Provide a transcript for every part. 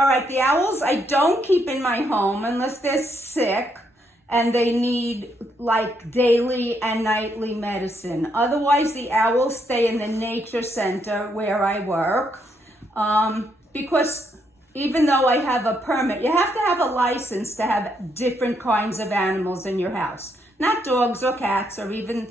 All right, the owls I don't keep in my home unless they're sick and they need like daily and nightly medicine. Otherwise, the owls stay in the nature center where I work because even though I have a permit, you have to have a license to have different kinds of animals in your house. Not dogs or cats or even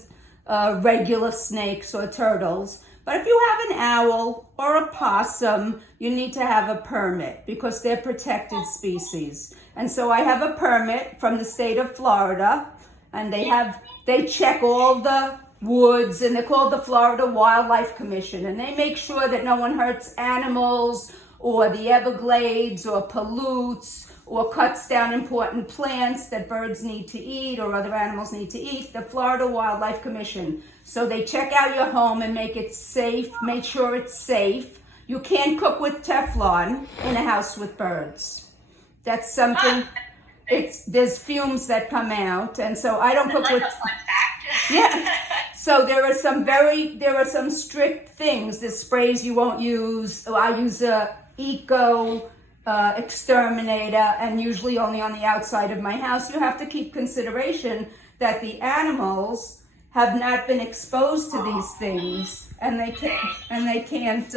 regular snakes or turtles. But if you have an owl or a possum, you need to have a permit because they're protected species. And so I have a permit from the state of Florida, and they check all the woods, and they're called the Florida Wildlife Commission, and they make sure that no one hurts animals or the Everglades or pollutes or cuts down important plants that birds need to eat or other animals need to eat, the Florida Wildlife Commission. So they check out your home and make it safe, make sure it's safe. You can't cook with Teflon in a house with birds. That's something, there's fumes that come out, and so I don't cook with... Yeah, so there are some strict things. There's sprays you won't use. I use a eco exterminator, and usually only on the outside of my house. You have to keep consideration that the animals have not been exposed to these things, and they can't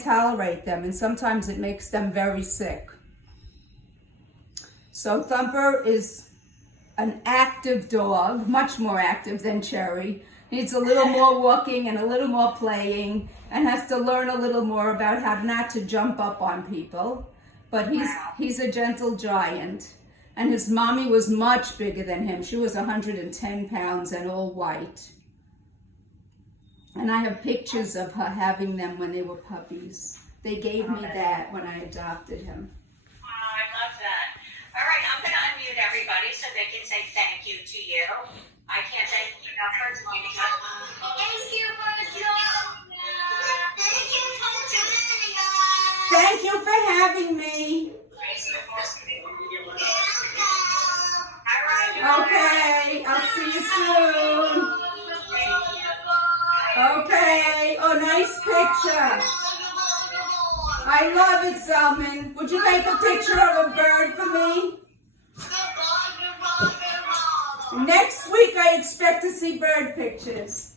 tolerate them, and sometimes it makes them very sick. So Thumper is an active dog, much more active than Cherry. Needs a little more walking and a little more playing, and has to learn a little more about how not to jump up on people. But he's a gentle giant. And his mommy was much bigger than him. She was 110 pounds and all white. And I have pictures of her having them when they were puppies. They gave me that when I adopted him. Oh, I love that. All right, I'm going to unmute everybody so they can say thank you to you. I can't thank you enough for joining us. Thank you for joining us. Thank you for having me. Okay, I'll see you soon. Okay, oh, nice picture. I love it, Selman. Would you make a picture of a bird for me? Next week, I expect to see bird pictures.